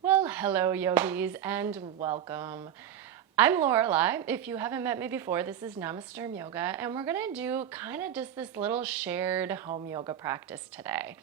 Well, hello yogis and welcome. I'm Lorelai. If you haven't met me before, this is Namasturm Yoga and we're gonna do kind of just this little shared home yoga practice today.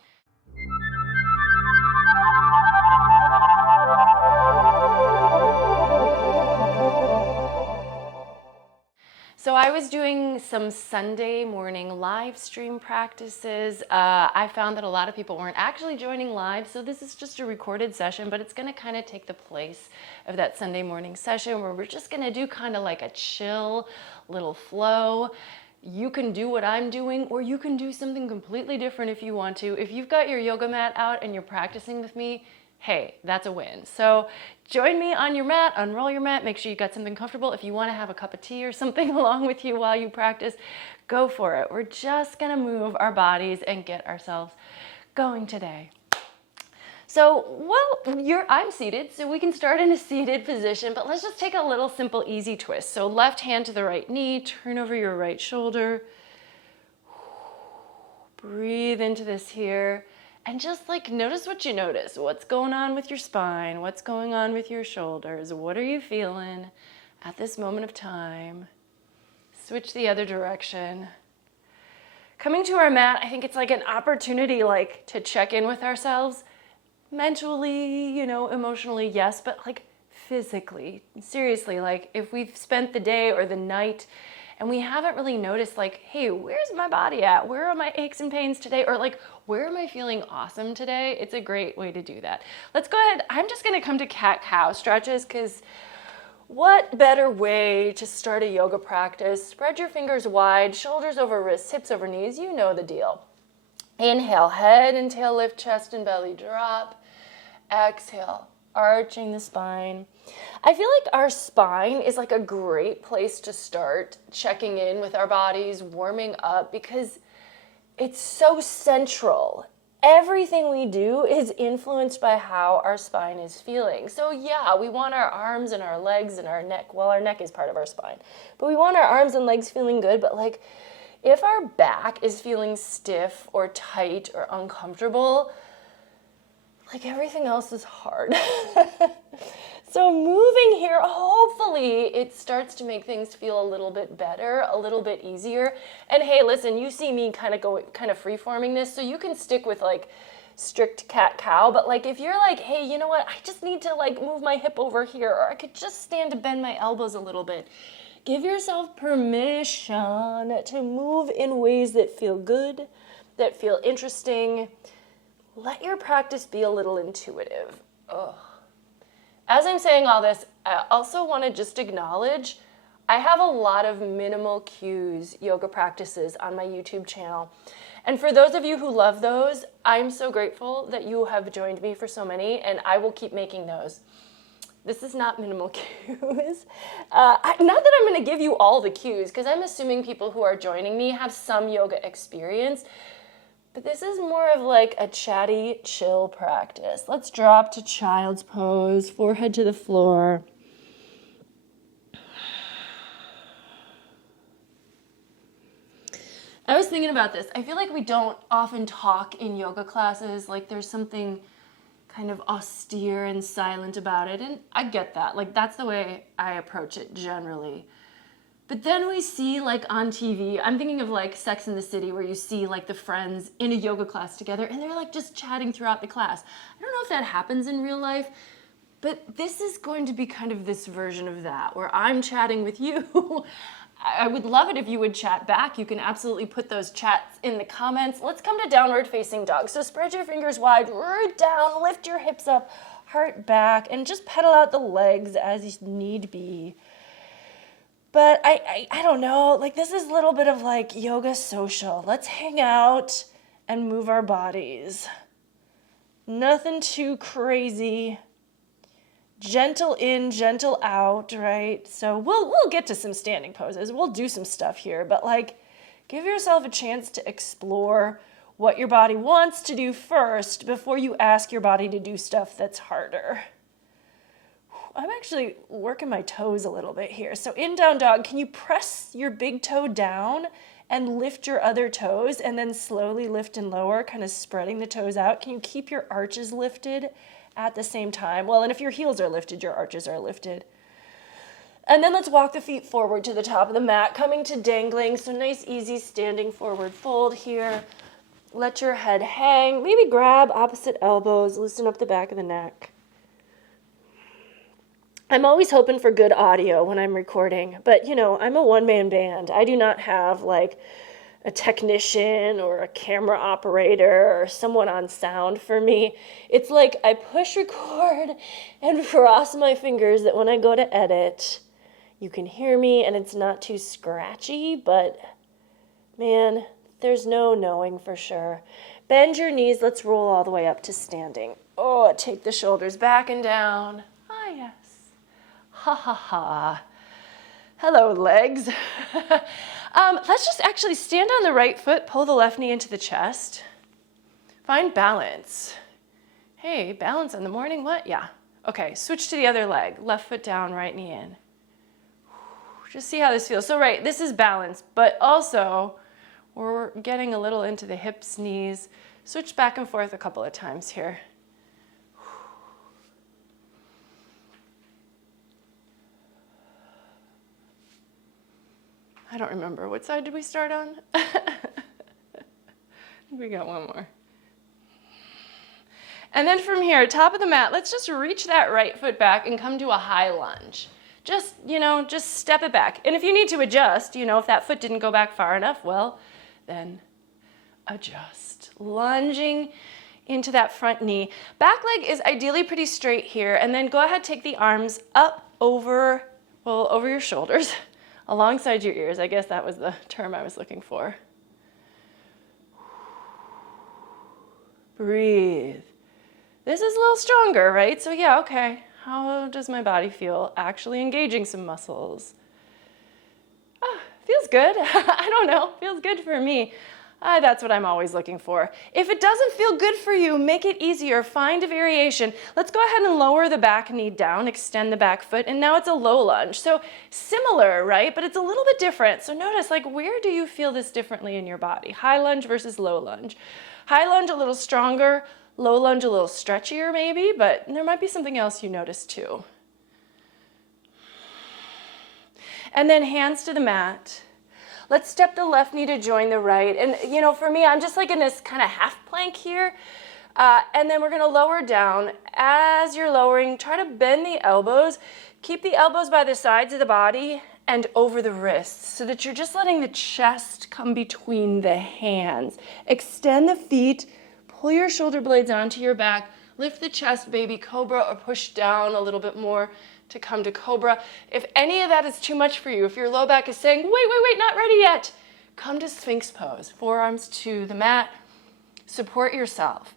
So I was doing some Sunday morning live stream practices. I found that a lot of people weren't actually joining live, so this is just a recorded session, but it's gonna kind of take the place of that Sunday morning session where we're just gonna do kind of like a chill little flow. You can do what I'm doing, or you can do something completely different if you want to. If you've got your yoga mat out and you're practicing with me, hey, that's a win. So join me on your mat, unroll your mat, make sure you got something comfortable. If you want to have a cup of tea or something along with you while you practice, go for it. We're just gonna move our bodies and get ourselves going today. So, I'm seated, so we can start in a seated position, but let's just take a little simple, easy twist. So left hand to the right knee, turn over your right shoulder. Breathe into this here. And just like notice what you notice. What's going on with your spine? What's going on with your shoulders? What are you feeling at this moment of time? Switch the other direction. Coming to our mat, I think it's like an opportunity to check in with ourselves. Mentally, emotionally, yes, but physically. Seriously, if we've spent the day or the night and we haven't really noticed hey, where's my body at? Where are my aches and pains today? Or where am I feeling awesome today? It's a great way to do that. Let's go ahead. I'm just gonna come to cat-cow stretches because what better way to start a yoga practice? Spread your fingers wide, shoulders over wrists, hips over knees. You know the deal. Inhale, head and tail lift, chest and belly drop. Exhale, arching the spine. I feel like our spine is a great place to start checking in with our bodies, warming up, because it's so central. Everything we do is influenced by how our spine is feeling. So yeah, we want our arms and our legs and our neck. Well, our neck is part of our spine, but we want our arms and legs feeling good. But if our back is feeling stiff or tight or uncomfortable, everything else is hard. So moving here, hopefully it starts to make things feel a little bit better, a little bit easier. And hey, listen, you see me kind of free-forming this, so you can stick with strict cat-cow, but if you're hey, you know what, I just need to move my hip over here, or I could just stand to bend my elbows a little bit. Give yourself permission to move in ways that feel good, that feel interesting. Let your practice be a little intuitive. Ugh. As I'm saying all this, I also want to just acknowledge I have a lot of minimal cues yoga practices on my YouTube channel. And for those of you who love those, I'm so grateful that you have joined me for so many, and I will keep making those. This is not minimal cues. Not that I'm going to give you all the cues, because I'm assuming people who are joining me have some yoga experience. But this is more of a chatty, chill practice. Let's drop to child's pose, forehead to the floor. I was thinking about this. I feel like we don't often talk in yoga classes, there's something kind of austere and silent about it, and I get that. That's the way I approach it generally. But then we see on TV, I'm thinking of Sex and the City, where you see the friends in a yoga class together and they're just chatting throughout the class. I don't know if that happens in real life, but this is going to be kind of this version of that, where I'm chatting with you. I would love it if you would chat back. You can absolutely put those chats in the comments. Let's come to downward facing dog. So spread your fingers wide, root down, lift your hips up, heart back, and just pedal out the legs as need be. But I don't know, this is a little bit of yoga social. Let's hang out and move our bodies. Nothing too crazy. Gentle in, gentle out, right? So we'll get to some standing poses. We'll do some stuff here, but give yourself a chance to explore what your body wants to do first before you ask your body to do stuff that's harder. I'm actually working my toes a little bit here. So in down dog, can you press your big toe down and lift your other toes and then slowly lift and lower, kind of spreading the toes out? Can you keep your arches lifted at the same time. Well, and if your heels are lifted, your arches are lifted. And then let's walk the feet forward to the top of the mat, coming to dangling. So nice, easy standing forward fold here. Let your head hang. Maybe grab opposite elbows, loosen up the back of the neck. I'm always hoping for good audio when I'm recording, but I'm a one-man band. I do not have like a technician or a camera operator or someone on sound for me. It's like I push record and cross my fingers that when I go to edit, you can hear me and it's not too scratchy, but man, there's no knowing for sure. Bend your knees. Let's roll all the way up to standing. Oh, take the shoulders back and down. Ah, yes. Ha, ha, ha. Hello, legs. Let's just actually stand on the right foot, pull the left knee into the chest. Find balance. Hey, balance in the morning, what? Yeah. Okay, switch to the other leg. Left foot down, right knee in. Just see how this feels. So right, this is balance, but also we're getting a little into the hips, knees. Switch back and forth a couple of times here. I don't remember. What side did we start on? I think we got one more. And then from here, top of the mat, let's just reach that right foot back and come to a high lunge. Just step it back. And if you need to adjust, if that foot didn't go back far enough, well, then adjust. Lunging into that front knee. Back leg is ideally pretty straight here. And then go ahead, take the arms up over your shoulders. Alongside your ears. I guess that was the term I was looking for. Breathe. This is a little stronger, right? So yeah, okay. How does my body feel actually engaging some muscles? Feels good. I don't know. Feels good for me. That's what I'm always looking for. If it doesn't feel good for you, make it easier. Find a variation. Let's go ahead and lower the back knee down, extend the back foot, and now it's a low lunge. So similar, right? But it's a little bit different. So notice, where do you feel this differently in your body? High lunge versus low lunge. High lunge a little stronger, low lunge a little stretchier maybe, but there might be something else you notice too. And then hands to the mat. Let's step the left knee to join the right. And, for me, I'm just in this kind of half plank here. And then we're going to lower down. As you're lowering, try to bend the elbows. Keep the elbows by the sides of the body and over the wrists so that you're just letting the chest come between the hands. Extend the feet. Pull your shoulder blades onto your back. Lift the chest, baby cobra, or push down a little bit more to come to cobra. If any of that is too much for you, if your low back is saying, wait, not ready yet, come to Sphinx pose. Forearms to the mat. Support yourself.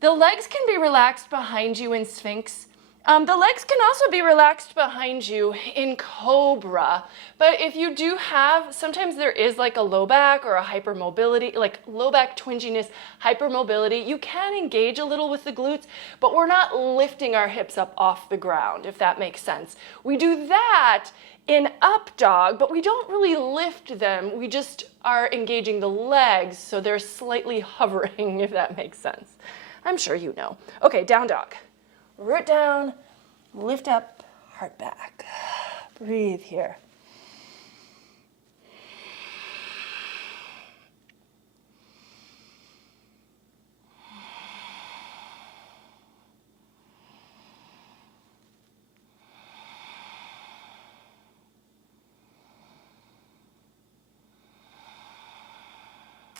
The legs can be relaxed behind you in Sphinx. The legs can also be relaxed behind you in Cobra. But if you do have, sometimes there is a low back or a hypermobility, low back twinginess, hypermobility. You can engage a little with the glutes, but we're not lifting our hips up off the ground, if that makes sense. We do that in up dog, but we don't really lift them. We just are engaging the legs, so they're slightly hovering, if that makes sense. I'm sure you know. Okay, down dog. Root down, lift up, heart back. Breathe here.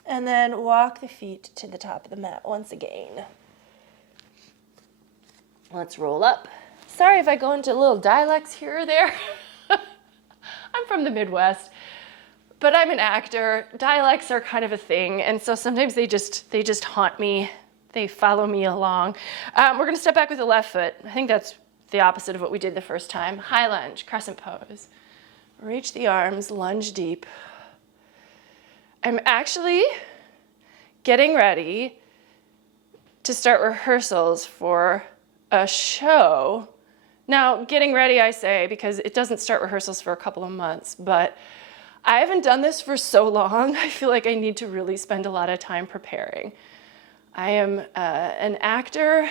And then walk the feet to the top of the mat once again. Let's roll up. Sorry if I go into little dialects here or there. I'm from the Midwest, but I'm an actor. Dialects are kind of a thing, and so sometimes they just haunt me. They follow me along. We're going to step back with the left foot. I think that's the opposite of what we did the first time. High lunge, crescent pose. Reach the arms, lunge deep. I'm actually getting ready to start rehearsals for a show. Now, getting ready, I say, because it doesn't start rehearsals for a couple of months, but I haven't done this for so long, I feel like I need to really spend a lot of time preparing. I am an actor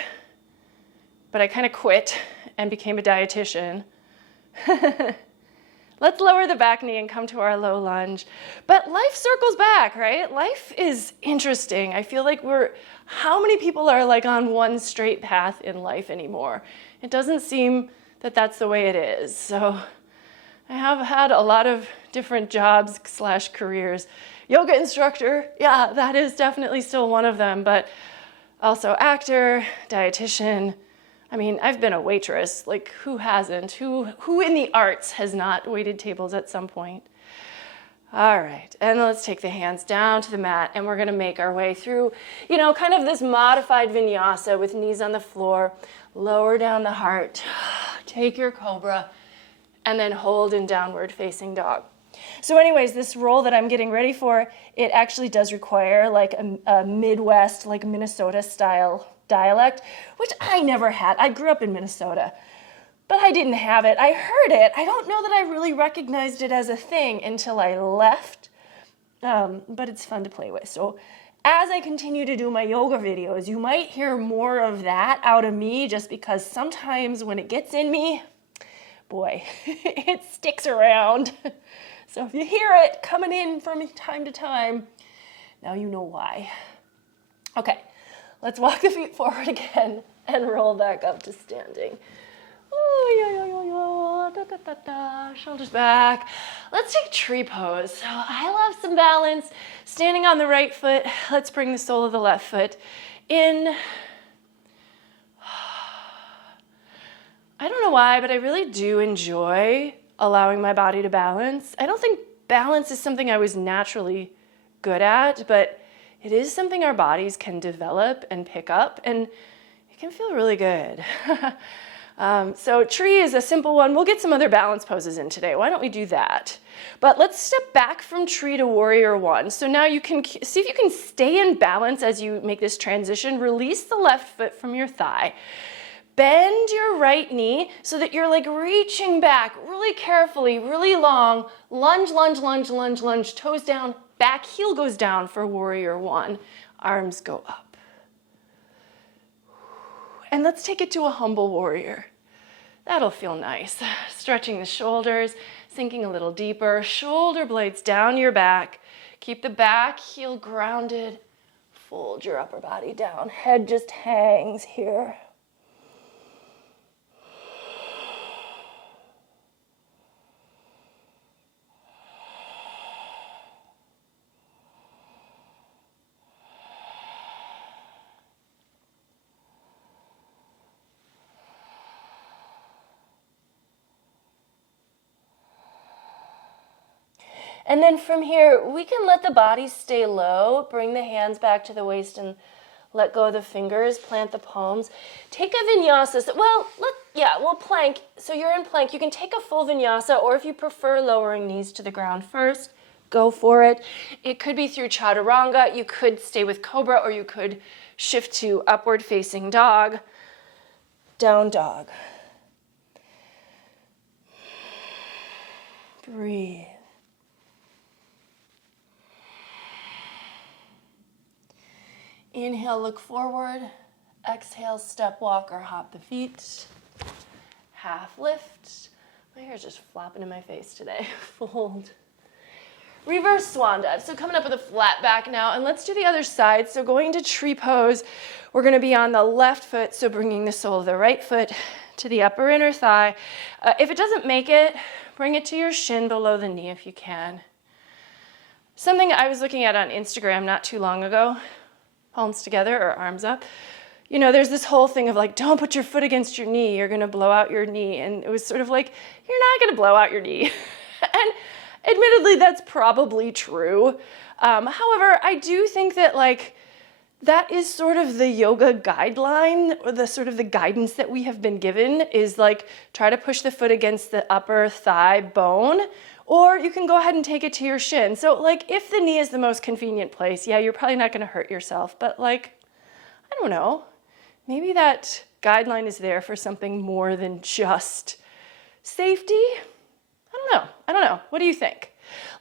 but I kind of quit and became a dietitian. Let's lower the back knee and come to our low lunge. But life circles back, right? Life is interesting. I feel like how many people are like on one straight path in life anymore? It doesn't seem that that's the way it is. So I have had a lot of different jobs / careers. Yoga instructor, yeah, that is definitely still one of them, but also actor, dietitian. I mean, I've been a waitress, like who hasn't? Who in the arts has not waited tables at some point? All right, and let's take the hands down to the mat and we're gonna make our way through, kind of this modified vinyasa with knees on the floor, lower down the heart, take your cobra, and then hold in downward facing dog. So anyways, this roll that I'm getting ready for, it actually does require like a Midwest, like Minnesota style dialect, which I never had. I grew up in Minnesota, but I didn't have it. I heard it. I don't know that I really recognized it as a thing until I left, but it's fun to play with. So as I continue to do my yoga videos, you might hear more of that out of me just because sometimes when it gets in me, boy, it sticks around. So if you hear it coming in from time to time, now you know why. Okay, let's walk the feet forward again and roll back up to standing. Shoulders back. Let's take tree pose. So I love some balance. Standing on the right foot, let's bring the sole of the left foot in. I don't know why, but I really do enjoy allowing my body to balance. I don't think balance is something I was naturally good at, but it is something our bodies can develop and pick up, and it can feel really good. So tree is a simple one. We'll get some other balance poses in today. Why don't we do that? But let's step back from tree to warrior one. So now you can see if you can stay in balance as you make this transition. Release the left foot from your thigh. Bend your right knee so that you're like reaching back really carefully, really long. Lunge, lunge, lunge, lunge, lunge. Toes down, back heel goes down for warrior one. Arms go up. And let's take it to a humble warrior. That'll feel nice. Stretching the shoulders, sinking a little deeper. Shoulder blades down your back. Keep the back heel grounded. Fold your upper body down. Head just hangs here. And then from here, we can let the body stay low, bring the hands back to the waist and let go of the fingers, plant the palms. Take a vinyasa. We'll plank. So you're in plank. You can take a full vinyasa, or if you prefer lowering knees to the ground first, go for it. It could be through chaturanga. You could stay with cobra, or you could shift to upward facing dog, down dog. Breathe. Inhale, look forward. Exhale, step, walk, or hop the feet. Half lift. My hair's just flopping in my face today. Fold. Reverse swan dive. So coming up with a flat back now, and let's do the other side. So going to tree pose, we're gonna be on the left foot, so bringing the sole of the right foot to the upper inner thigh. If it doesn't make it, bring it to your shin below the knee if you can. Something I was looking at on Instagram not too long ago, palms together or arms up. There's this whole thing of like, don't put your foot against your knee, you're gonna blow out your knee. And it was sort of like, you're not gonna blow out your knee. And admittedly, that's probably true. However, I do think that that is sort of the yoga guideline, or the sort of the guidance that we have been given is like, try to push the foot against the upper thigh bone, or you can go ahead and take it to your shin. So if the knee is the most convenient place, yeah, you're probably not gonna hurt yourself, but I don't know, maybe that guideline is there for something more than just safety. I don't know. What do you think?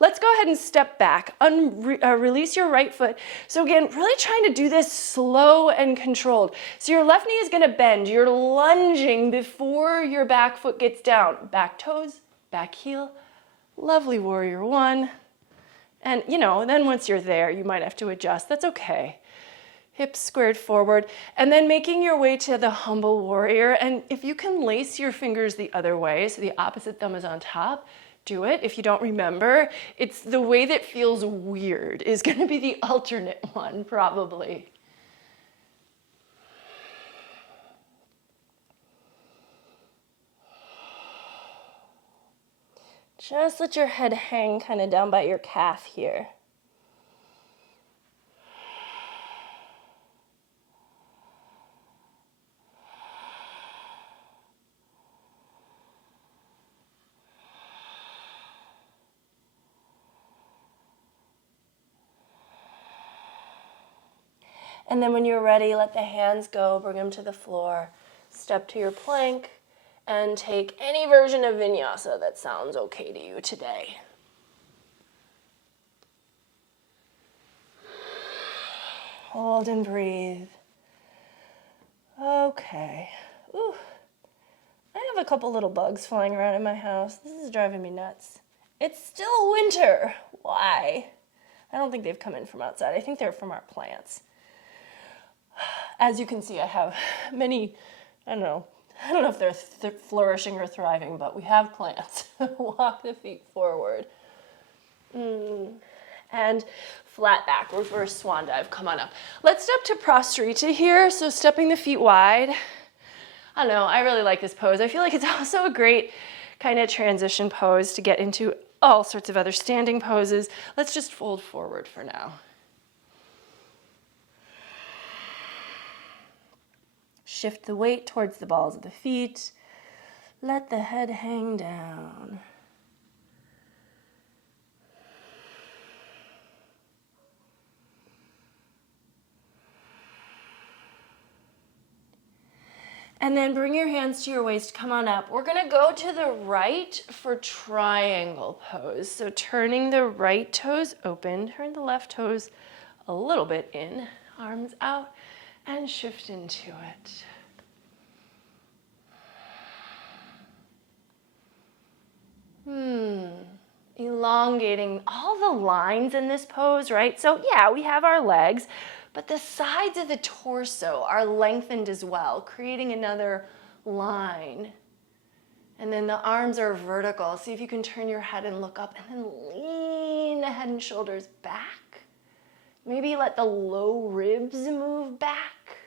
Let's go ahead and step back, release your right foot. So again, really trying to do this slow and controlled. So your left knee is gonna bend. You're lunging before your back foot gets down. Back toes, back heel. Lovely warrior one. And then once you're there, you might have to adjust. That's okay. Hips squared forward. And then making your way to the humble warrior. And if you can lace your fingers the other way, so the opposite thumb is on top, do it. If you don't remember, it's the way that feels weird is going to be the alternate one, probably. Just let your head hang kind of down by your calf here. And then when you're ready, let the hands go, bring them to the floor, step to your plank, and take any version of vinyasa that sounds okay to you today. Hold and breathe. Okay. Ooh. I have a couple little bugs flying around in my house. This is driving me nuts. It's still winter. Why? I don't think they've come in from outside. I think they're from our plants. As you can see, I have many, I don't know if they're flourishing or thriving, but we have plants. Walk the feet forward. And flat back, reverse swan dive, come on up. Let's step to prostrita here, so stepping the feet wide. I don't know, I really like this pose. I feel like it's also a great kind of transition pose to get into all sorts of other standing poses. Let's just fold forward for now. Shift the weight towards the balls of the feet. Let the head hang down. And then bring your hands to your waist, come on up. We're gonna go to the right for triangle pose. So turning the right toes open, turn the left toes a little bit in, arms out, and shift into it. Elongating all the lines in this pose, right? So yeah, we have our legs, but the sides of the torso are lengthened as well, creating another line. And then the arms are vertical. See if you can turn your head and look up, and then lean the head and shoulders back. Maybe let the low ribs move back.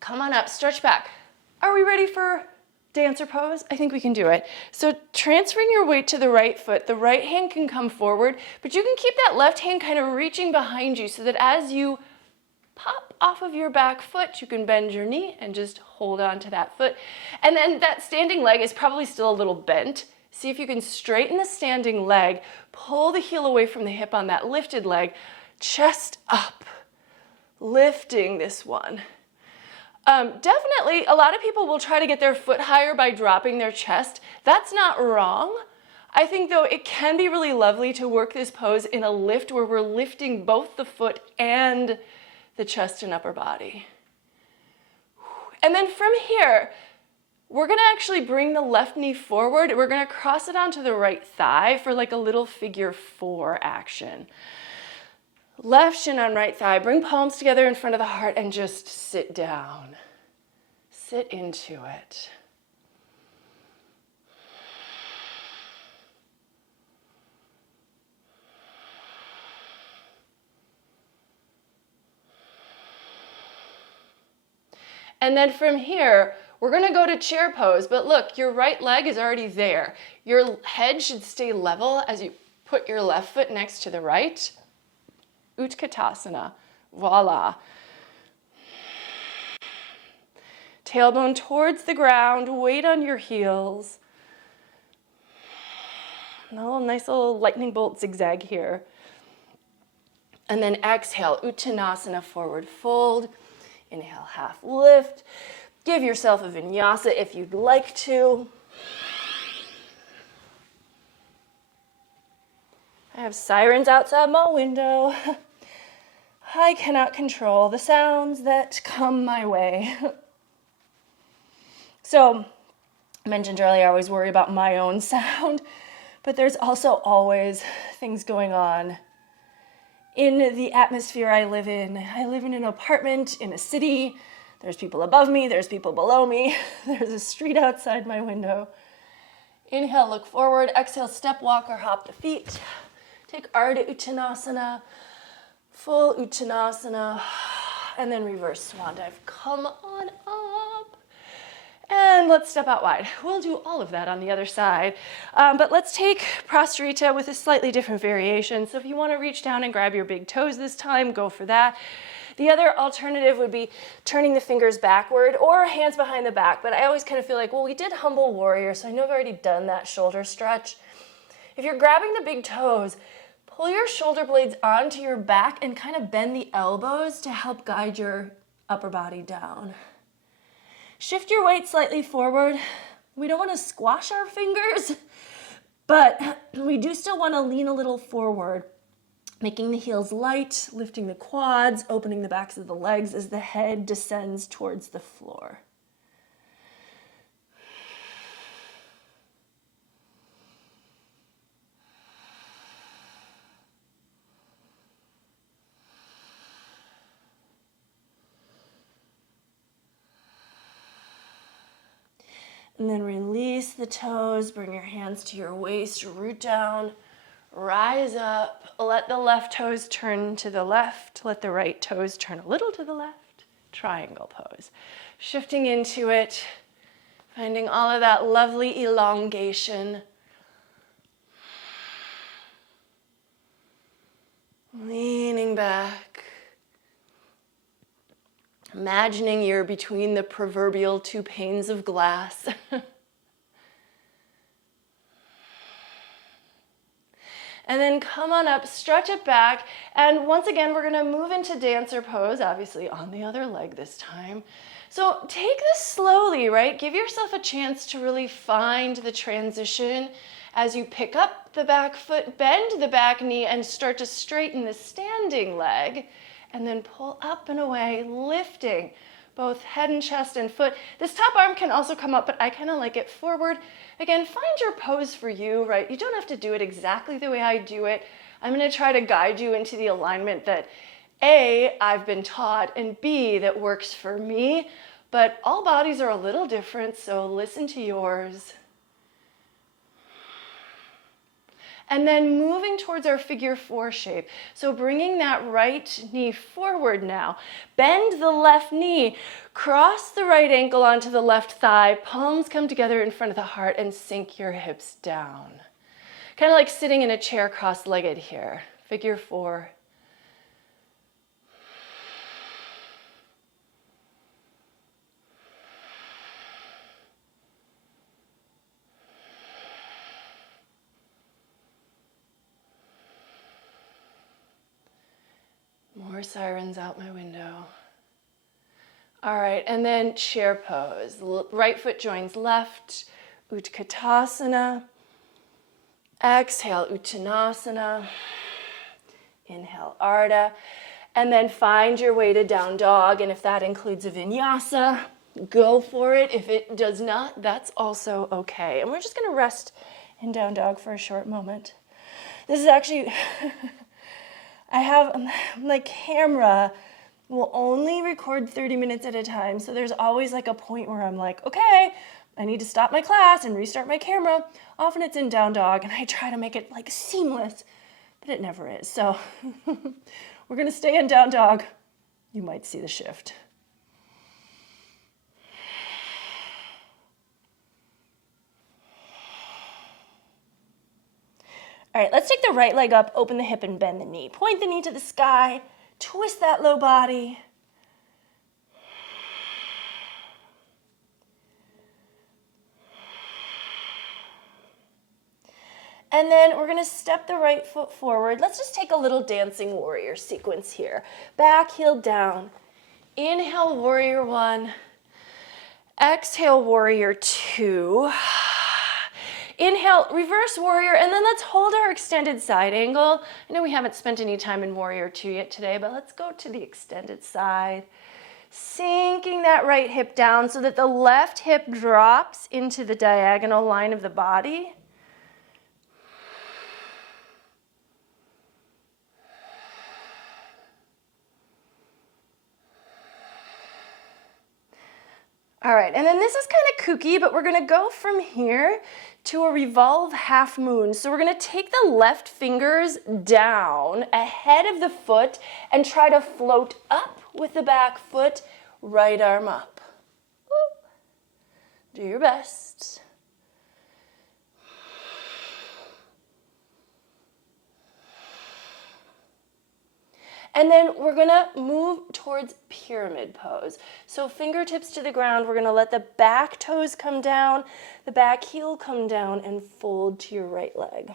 Come on up, stretch back. Are we ready for dancer pose? I think we can do it. So transferring your weight to the right foot, the right hand can come forward, but you can keep that left hand kind of reaching behind you so that as you pop off of your back foot, you can bend your knee and just hold on to that foot. And then that standing leg is probably still a little bent. See if you can straighten the standing leg, pull the heel away from the hip on that lifted leg, chest up, lifting this one. Definitely, a lot of people will try to get their foot higher by dropping their chest. That's not wrong. I think, though, it can be really lovely to work this pose in a lift where we're lifting both the foot and the chest and upper body. And then from here, we're going to actually bring the left knee forward. We're going to cross it onto the right thigh for like a little figure 4 action. Left shin on right thigh, bring palms together in front of the heart and just sit down. Sit into it. And then from here, we're gonna go to chair pose, but look, your right leg is already there. Your head should stay level as you put your left foot next to the right. Utkatasana, voila. Tailbone towards the ground, weight on your heels. A nice little lightning bolt zigzag here. And then exhale, Uttanasana, forward fold. Inhale, half lift. Give yourself a vinyasa if you'd like to. I have sirens outside my window. I cannot control the sounds that come my way. So, I mentioned earlier I always worry about my own sound, but there's also always things going on in the atmosphere I live in. I live in an apartment in a city. There's people above me, there's people below me. There's a street outside my window. Inhale, look forward. Exhale, step, walk, or hop the feet. Take Ardha Uttanasana, full Uttanasana, and then reverse swan dive. Come on up. And let's step out wide. We'll do all of that on the other side. But let's take Prasarita with a slightly different variation. So if you want to reach down and grab your big toes this time, go for that. The other alternative would be turning the fingers backward or hands behind the back. But I always kind of feel like, well, we did Humble Warrior, so I know I've already done that shoulder stretch. If you're grabbing the big toes, pull your shoulder blades onto your back and kind of bend the elbows to help guide your upper body down. Shift your weight slightly forward. We don't want to squash our fingers, but we do still want to lean a little forward, making the heels light, lifting the quads, opening the backs of the legs as the head descends towards the floor. And then release the toes, bring your hands to your waist, root down, rise up, let the left toes turn to the left, let the right toes turn a little to the left, triangle pose. Shifting into it, finding all of that lovely elongation. Leaning back. Imagining you're between the proverbial two panes of glass. And then come on up, stretch it back. And once again, we're gonna move into dancer pose, obviously on the other leg this time. So take this slowly, right? Give yourself a chance to really find the transition as you pick up the back foot, bend the back knee, and start to straighten the standing leg. And then pull up and away, lifting both head and chest and foot. This top arm can also come up, but I kind of like it forward. Again, find your pose for you, right? You don't have to do it exactly the way I do it. I'm going to try to guide you into the alignment that A, I've been taught, and B, that works for me. But all bodies are a little different, so listen to yours. And then moving towards our figure four shape. So bringing that right knee forward now. Bend the left knee. Cross the right ankle onto the left thigh. Palms come together in front of the heart and sink your hips down. Kind of like sitting in a chair cross-legged here. Figure four. More sirens out my window. All right, and then chair pose. Right foot joins left, Utkatasana. Exhale, Uttanasana. Inhale, Ardha. And then find your way to down dog, and if that includes a vinyasa, go for it. If it does not, that's also okay. And we're just gonna rest in down dog for a short moment. This is actually... I have, my camera will only record 30 minutes at a time, so there's always like a point where I'm like, okay, I need to stop my class and restart my camera. Often it's in down dog, and I try to make it like seamless, but it never is. So we're gonna stay in down dog. You might see the shift. All right, let's take the right leg up, open the hip and bend the knee. Point the knee to the sky, twist that low body. And then we're gonna step the right foot forward. Let's just take a little dancing warrior sequence here. Back, heel down. Inhale, warrior one. Exhale, warrior two. Inhale, reverse warrior, and then let's hold our extended side angle. I know we haven't spent any time in warrior 2 yet today, but let's go to the extended side. Sinking that right hip down so that the left hip drops into the diagonal line of the body. All right, and then this is kind of kooky, but we're gonna go from here to a revolve half moon. So we're gonna take the left fingers down ahead of the foot and try to float up with the back foot, right arm up. Woo. Do your best. And then we're gonna move towards pyramid pose. So fingertips to the ground, we're gonna let the back toes come down, the back heel come down, and fold to your right leg.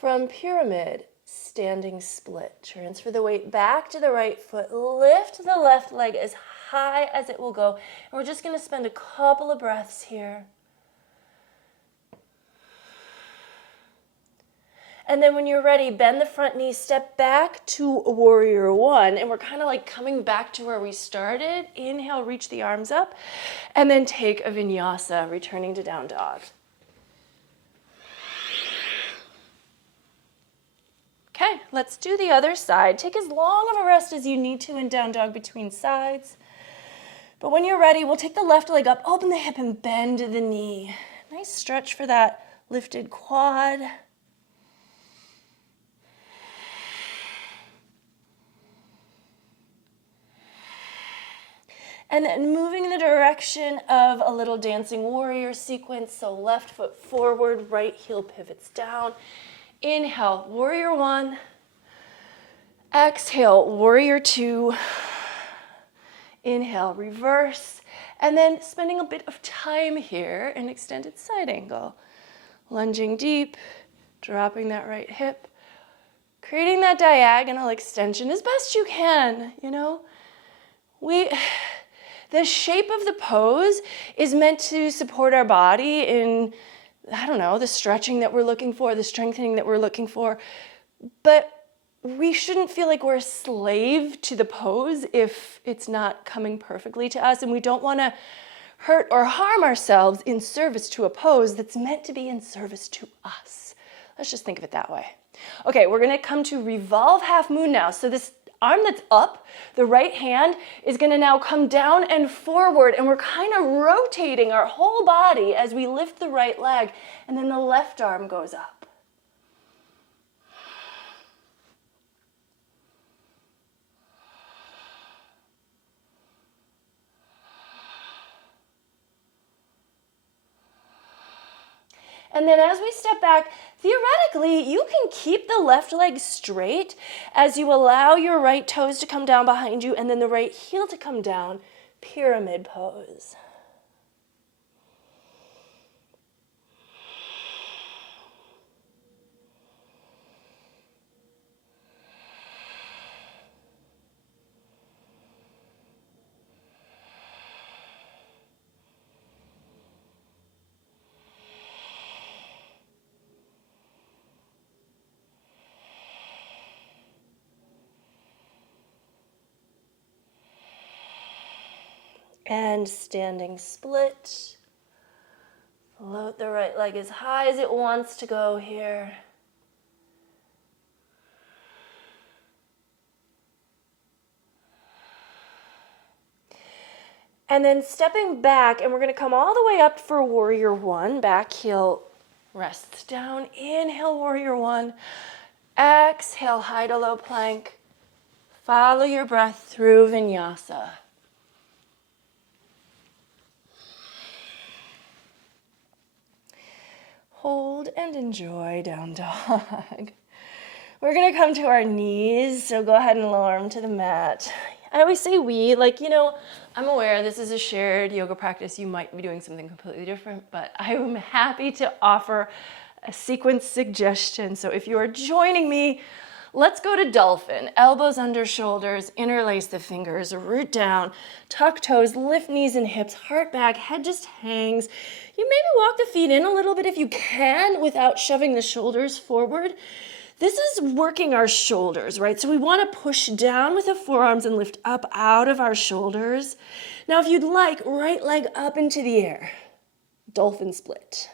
From pyramid, standing split. Transfer the weight back to the right foot. Lift the left leg as high as it will go. And we're just going to spend a couple of breaths here. And then when you're ready, bend the front knee, step back to warrior one. And we're kind of like coming back to where we started. Inhale, reach the arms up. And then take a vinyasa, returning to down dog. Okay, let's do the other side. Take as long of a rest as you need to in down dog between sides. But when you're ready, we'll take the left leg up, open the hip, and bend the knee. Nice stretch for that lifted quad. And then moving in the direction of a little dancing warrior sequence. So left foot forward, right heel pivots down. Inhale, warrior one. Exhale, warrior two. Inhale, reverse. And then spending a bit of time here in extended side angle. Lunging deep, dropping that right hip. Creating that diagonal extension as best you can, you know. The shape of the pose is meant to support our body in, I don't know, the stretching that we're looking for, the strengthening that we're looking for. But we shouldn't feel like we're a slave to the pose if it's not coming perfectly to us. And we don't want to hurt or harm ourselves in service to a pose that's meant to be in service to us. Let's just think of it that way. Okay, we're going to come to revolve half moon now. So this arm that's up, the right hand, is going to now come down and forward, and we're kind of rotating our whole body as we lift the right leg, and then the left arm goes up. And then as we step back, theoretically, you can keep the left leg straight as you allow your right toes to come down behind you and then the right heel to come down, pyramid pose. And standing split. Float the right leg as high as it wants to go here. And then stepping back, and we're going to come all the way up for warrior one. Back heel rests down. Inhale, warrior one. Exhale, high to low plank. Follow your breath through vinyasa. Hold and enjoy down dog. We're gonna come to our knees, so go ahead and lower them to the mat. I always say we, like, you know, I'm aware this is a shared yoga practice. You might be doing something completely different, but I'm happy to offer a sequence suggestion. So if you are joining me, let's go to dolphin. Elbows under shoulders, interlace the fingers, root down, tuck toes, lift knees and hips, heart back, head just hangs. You maybe walk the feet in a little bit if you can without shoving the shoulders forward. This is working our shoulders, right? So we want to push down with the forearms and lift up out of our shoulders. Now, if you'd like, right leg up into the air. Dolphin split.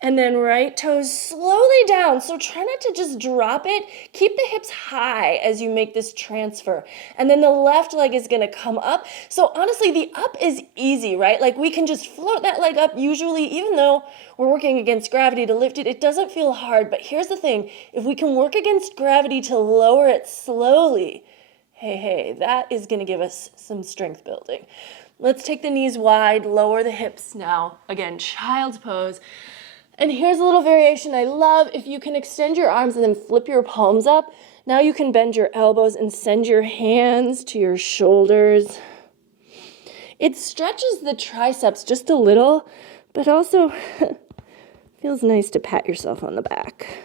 And then right toes slowly down. So try not to just drop it. Keep the hips high as you make this transfer. And then the left leg is going to come up. So honestly, the up is easy, right? Like we can just float that leg up usually, even though we're working against gravity to lift it, it doesn't feel hard. But here's the thing. If we can work against gravity to lower it slowly, hey, that is going to give us some strength building. Let's take the knees wide, lower the hips now. Again, child's pose. And here's a little variation I love. If you can extend your arms and then flip your palms up, now you can bend your elbows and send your hands to your shoulders. It stretches the triceps just a little, but also feels nice to pat yourself on the back.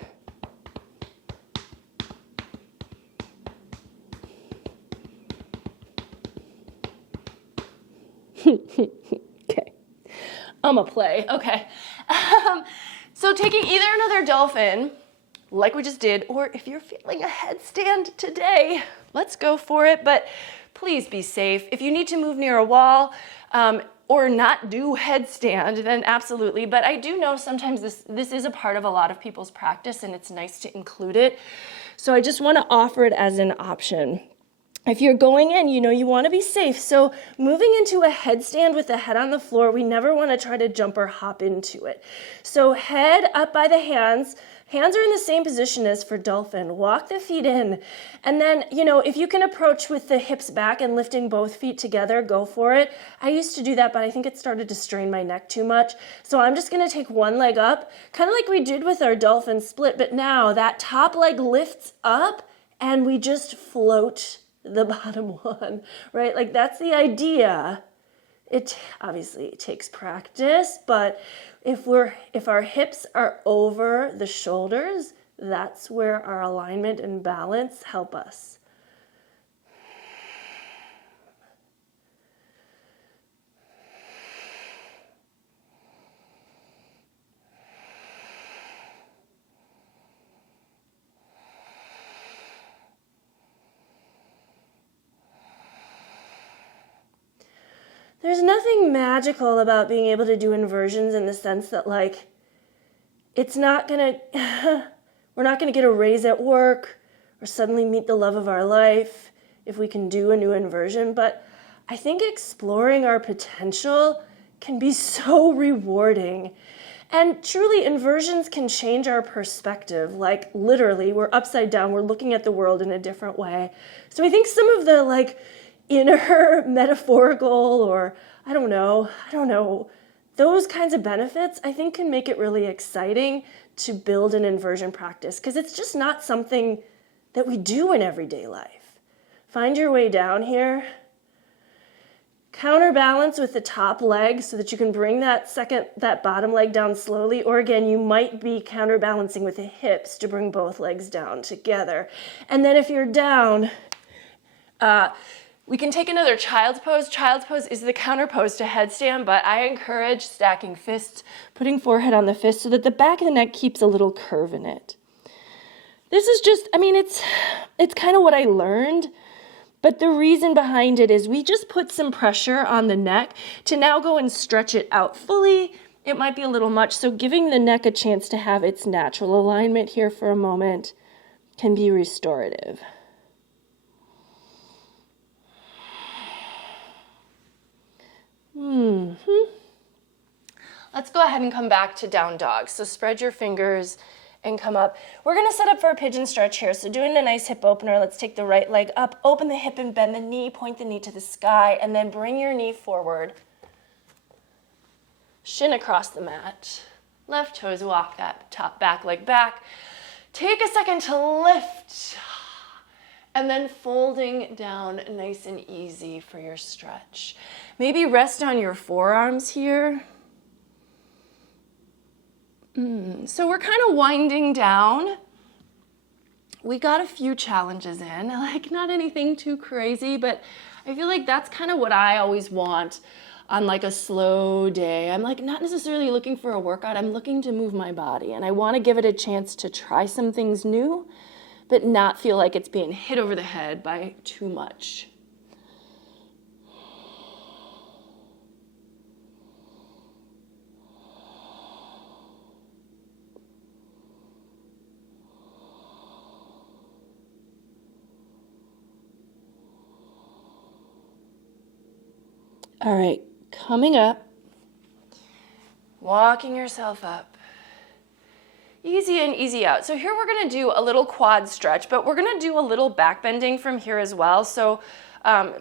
Okay, I'm a play. Okay. So taking either another dolphin, like we just did, or if you're feeling a headstand today, let's go for it. But please be safe. If you need to move near a wall or not do headstand, then absolutely. But I do know sometimes this is a part of a lot of people's practice, and it's nice to include it. So I just want to offer it as an option. If you're going in, you know you want to be safe. So moving into a headstand with the head on the floor, we never want to try to jump or hop into it. So head up by the hands. Hands are in the same position as for dolphin. Walk the feet in. And then, you know, if you can approach with the hips back and lifting both feet together, go for it. I used to do that, but I think it started to strain my neck too much. So I'm just going to take one leg up, kind of like we did with our dolphin split. But now that top leg lifts up and we just float the bottom one, right? Like that's the idea. It obviously takes practice, but if our hips are over the shoulders, that's where our alignment and balance help us. There's nothing magical about being able to do inversions in the sense that, like, we're not gonna get a raise at work or suddenly meet the love of our life if we can do a new inversion. But I think exploring our potential can be so rewarding. And truly, inversions can change our perspective. Like, literally, we're upside down. We're looking at the world in a different way. So I think some of the, like, inner metaphorical or I don't know, those kinds of benefits I think can make it really exciting to build an inversion practice because it's just not something that we do in everyday life. Find your way down here. Counterbalance with the top leg so that you can bring that bottom leg down slowly, or again, you might be counterbalancing with the hips to bring both legs down together. And then if you're down, we can take another child's pose. Child's pose is the counter pose to headstand, but I encourage stacking fists, putting forehead on the fist so that the back of the neck keeps a little curve in it. This is just, it's kind of what I learned, but the reason behind it is we just put some pressure on the neck to now go and stretch it out fully. It might be a little much, so giving the neck a chance to have its natural alignment here for a moment can be restorative. Let's go ahead and come back to down dog. So spread your fingers and come up. We're going to set up for a pigeon stretch here. So doing a nice hip opener, let's take the right leg up, open the hip and bend the knee, point the knee to the sky, and then bring your knee forward. Shin across the mat. Left toes walk that top back leg back. Take a second to lift. And then folding down nice and easy for your stretch. Maybe rest on your forearms here. So we're kind of winding down. We got a few challenges in, like not anything too crazy, but I feel like that's kind of what I always want on like a slow day. I'm like not necessarily looking for a workout, I'm looking to move my body, and I want to give it a chance to try some things new, but not feel like it's being hit over the head by too much. All right, coming up, walking yourself up. Easy in, easy out. So here we're gonna do a little quad stretch, but we're gonna do a little back bending from here as well. So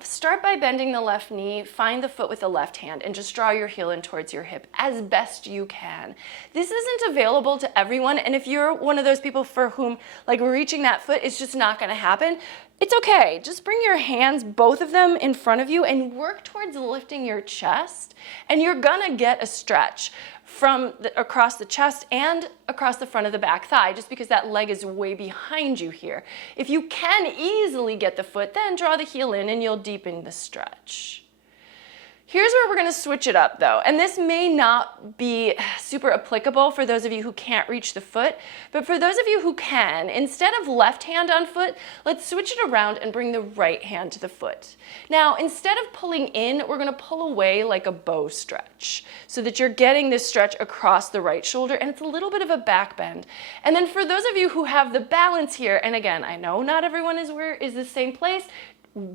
start by bending the left knee, find the foot with the left hand, and just draw your heel in towards your hip as best you can. This isn't available to everyone, and if you're one of those people for whom like reaching that foot is just not gonna happen, it's okay. Just bring your hands, both of them in front of you, and work towards lifting your chest, and you're gonna get a stretch from across the chest and across the front of the back thigh, just because that leg is way behind you here. If you can easily get the foot, then draw the heel in and you'll deepen the stretch. Here's where we're gonna switch it up though, and this may not be super applicable for those of you who can't reach the foot, but for those of you who can, instead of left hand on foot, let's switch it around and bring the right hand to the foot. Now, instead of pulling in, we're gonna pull away like a bow stretch, so that you're getting this stretch across the right shoulder, and it's a little bit of a back bend. And then for those of you who have the balance here, and again, I know not everyone is the same place,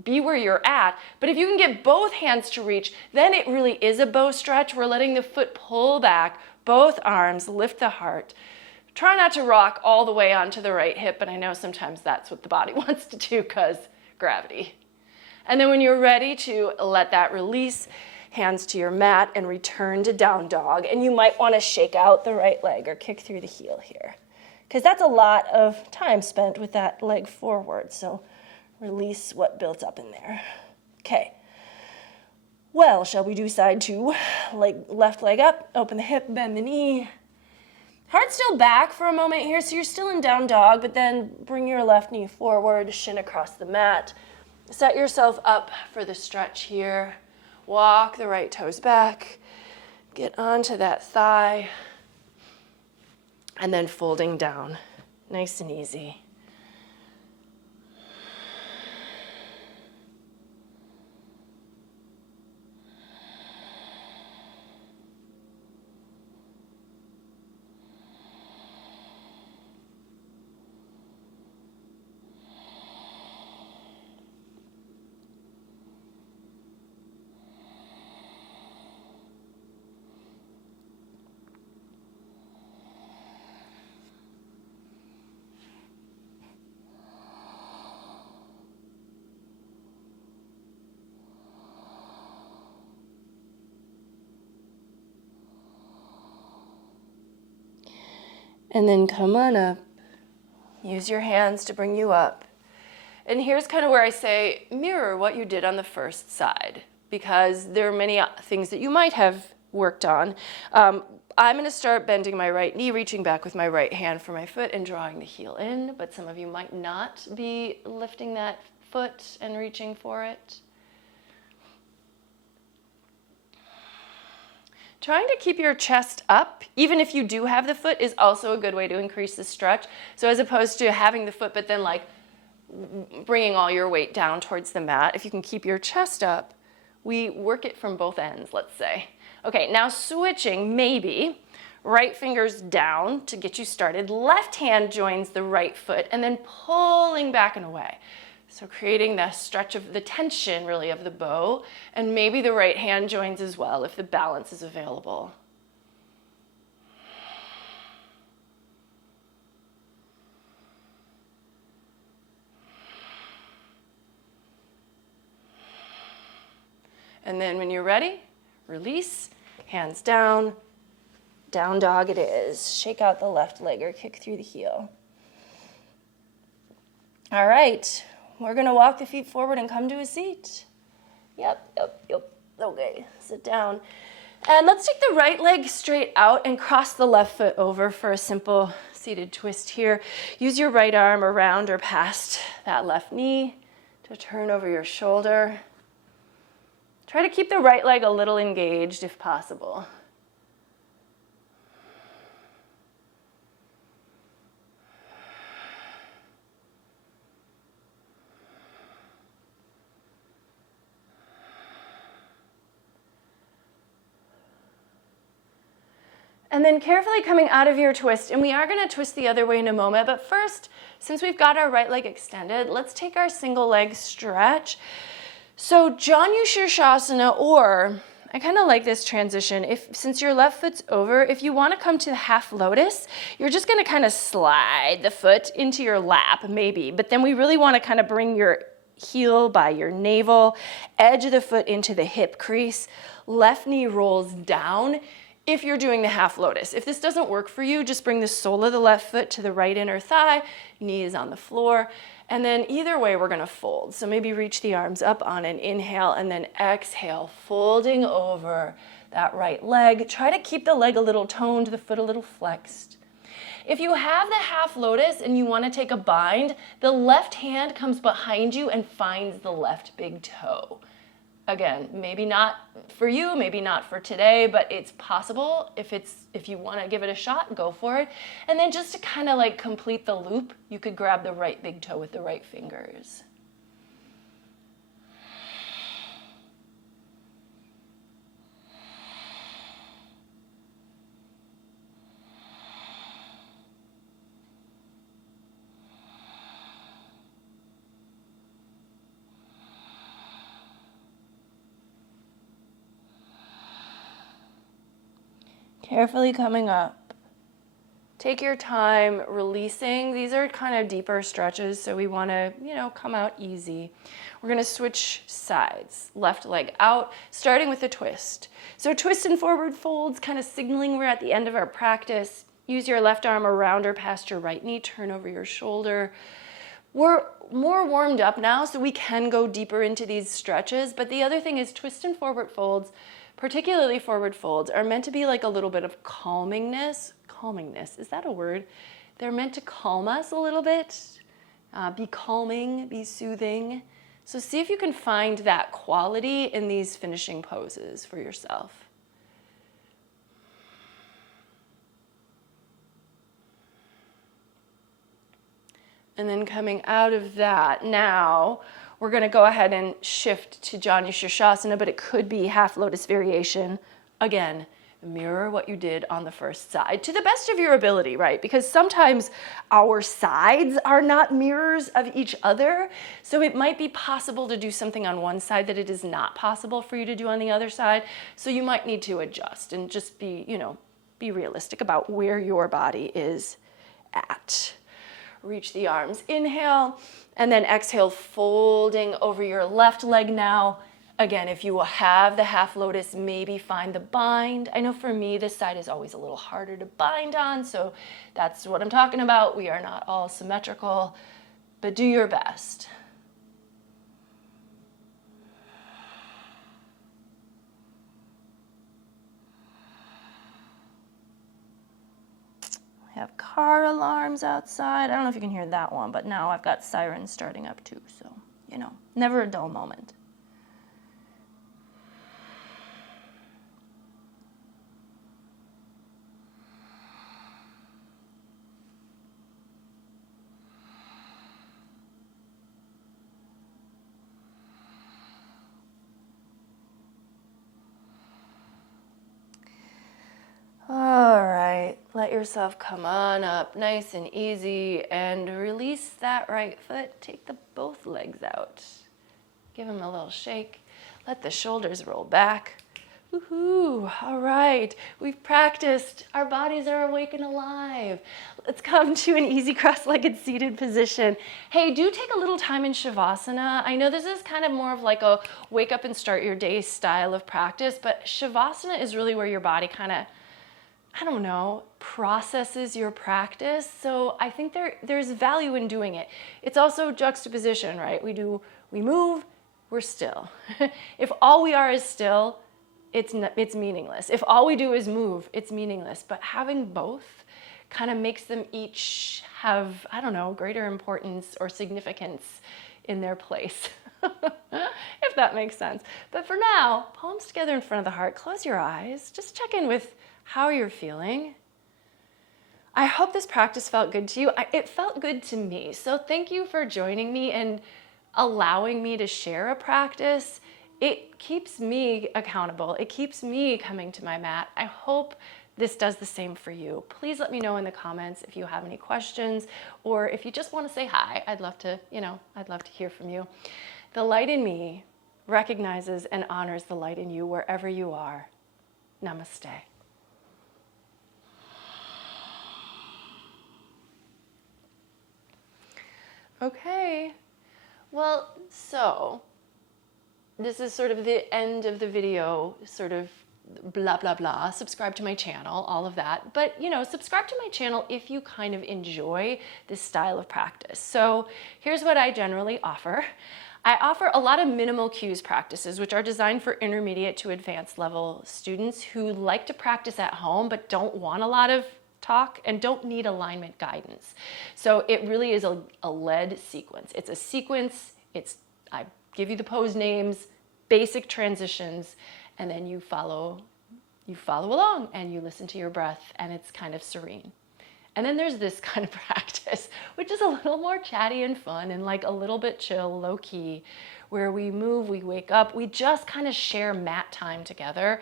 be where you're at, but if you can get both hands to reach, then it really is a bow stretch. We're letting the foot pull back, both arms, lift the heart. Try not to rock all the way onto the right hip, but I know sometimes that's what the body wants to do because gravity. And then when you're ready to let that release, hands to your mat and return to down dog. And you might want to shake out the right leg or kick through the heel here, because that's a lot of time spent with that leg forward. So release what built up in there. Okay. Well, shall we do side two? Left leg up, open the hip, bend the knee. Heart still back for a moment here, so you're still in down dog, but then bring your left knee forward, shin across the mat. Set yourself up for the stretch here. Walk the right toes back. Get onto that thigh. And then folding down, nice and easy. And then come on up. Use your hands to bring you up. And here's kind of where I say, mirror what you did on the first side, because there are many things that you might have worked on. I'm going to start bending my right knee, reaching back with my right hand for my foot and drawing the heel in, but some of you might not be lifting that foot and reaching for it. Trying to keep your chest up, even if you do have the foot, is also a good way to increase the stretch. So as opposed to having the foot, but then like bringing all your weight down towards the mat, if you can keep your chest up, we work it from both ends, let's say. Okay, now switching, maybe, right fingers down to get you started. Left hand joins the right foot and then pulling back and away. So creating the stretch of the tension, really, of the bow, and maybe the right hand joins as well if the balance is available. And then when you're ready, release, hands down, Down dog it is. Shake out the left leg or kick through the heel. All right, we're gonna walk the feet forward and come to a seat. Yep. Okay, sit down. And let's take the right leg straight out and cross the left foot over for a simple seated twist here. Use your right arm around or past that left knee to turn over your shoulder. Try to keep the right leg a little engaged if possible. And then carefully coming out of your twist, and we are going to twist the other way in a moment, but first, since we've got our right leg extended, let's take our single leg stretch. So Janu Shirshasana, or I kind of like this transition. Since your left foot's over, if you want to come to the half lotus, you're just going to kind of slide the foot into your lap, maybe, but then we really want to kind of bring your heel by your navel, edge of the foot into the hip crease, left knee rolls down. If you're doing the half lotus. If this doesn't work for you, just bring the sole of the left foot to the right inner thigh, knee is on the floor, and then either way we're gonna fold. So maybe reach the arms up on an inhale and then exhale, folding over that right leg. Try to keep the leg a little toned, the foot a little flexed. If you have the half lotus and you wanna take a bind, the left hand comes behind you and finds the left big toe. Again, maybe not for you, maybe not for today, but it's possible. If you want to give it a shot, go for it. And then just to kind of like complete the loop, you could grab the right big toe with the right fingers. Carefully coming up. Take your time releasing. These are kind of deeper stretches, so we want to, come out easy. We're going to switch sides. Left leg out, starting with a twist. So twist and forward folds, kind of signaling we're at the end of our practice. Use your left arm around or past your right knee, turn over your shoulder. We're more warmed up now, so we can go deeper into these stretches, but the other thing is twist and forward folds, particularly forward folds, are meant to be like a little bit of calmingness. Calmingness, is that a word? They're meant to calm us a little bit, be calming, be soothing. So see if you can find that quality in these finishing poses for yourself. And then coming out of that, now we're going to go ahead and shift to Janu Shirshasana, but it could be half lotus variation. Again, mirror what you did on the first side to the best of your ability, right? Because sometimes our sides are not mirrors of each other. So it might be possible to do something on one side that it is not possible for you to do on the other side. So you might need to adjust and just be realistic about where your body is at. Reach the arms, inhale, and then exhale, folding over your left leg now. Again, if you will have the half lotus, maybe find the bind. I know for me, this side is always a little harder to bind on, so that's what I'm talking about. We are not all symmetrical, but do your best. I have car alarms outside. I don't know if you can hear that one, but now I've got sirens starting up too, so, never a dull moment. All right, let yourself come on up nice and easy and release that right foot. Take both legs out. Give them a little shake. Let the shoulders roll back. Woohoo! All right, we've practiced. Our bodies are awake and alive. Let's come to an easy cross-legged seated position. Hey, do take a little time in Shavasana. I know this is kind of more of like a wake up and start your day style of practice, but Shavasana is really where your body kind of, I don't know, processes your practice. So I think there's value in doing it. It's also juxtaposition, right? We move, we're still. If all we are is still, it's meaningless. If all we do is move, it's meaningless. But having both kind of makes them each have, I don't know, greater importance or significance in their place, if that makes sense. But for now, palms together in front of the heart, close your eyes, just check in with how you're feeling. I hope this practice felt good to you. It felt good to me. So thank you for joining me and allowing me to share a practice. It keeps me accountable. It keeps me coming to my mat. I hope this does the same for you. Please let me know in the comments if you have any questions, or if you just want to say hi. I'd love to hear from you. The light in me recognizes and honors the light in you wherever you are. Namaste. Okay, well, so this is sort of the end of the video, sort of blah, blah, blah. Subscribe to my channel, all of that. But, subscribe to my channel if you kind of enjoy this style of practice. So here's what I generally offer. I offer a lot of minimal cues practices, which are designed for intermediate to advanced level students who like to practice at home but don't want a lot of talk and don't need alignment guidance. So it really is a led sequence. It's a sequence. I give you the pose names, basic transitions, and then you follow along and you listen to your breath, and it's kind of serene. And then there's this kind of practice, which is a little more chatty and fun and like a little bit chill, low key, where we move, we wake up, we just kind of share mat time together.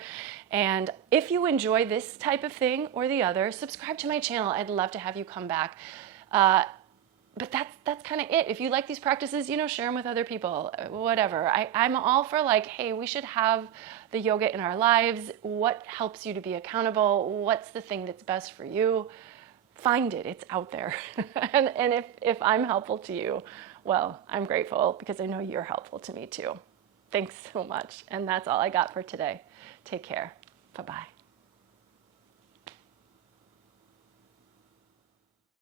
And if you enjoy this type of thing or the other, subscribe to my channel. I'd love to have you come back. But that's kind of it. If you like these practices, share them with other people, whatever. I'm all for like, hey, we should have the yoga in our lives. What helps you to be accountable? What's the thing that's best for you? Find it, it's out there. and if I'm helpful to you, well, I'm grateful because I know you're helpful to me too. Thanks so much. And that's all I got for today. Take care. Bye-bye.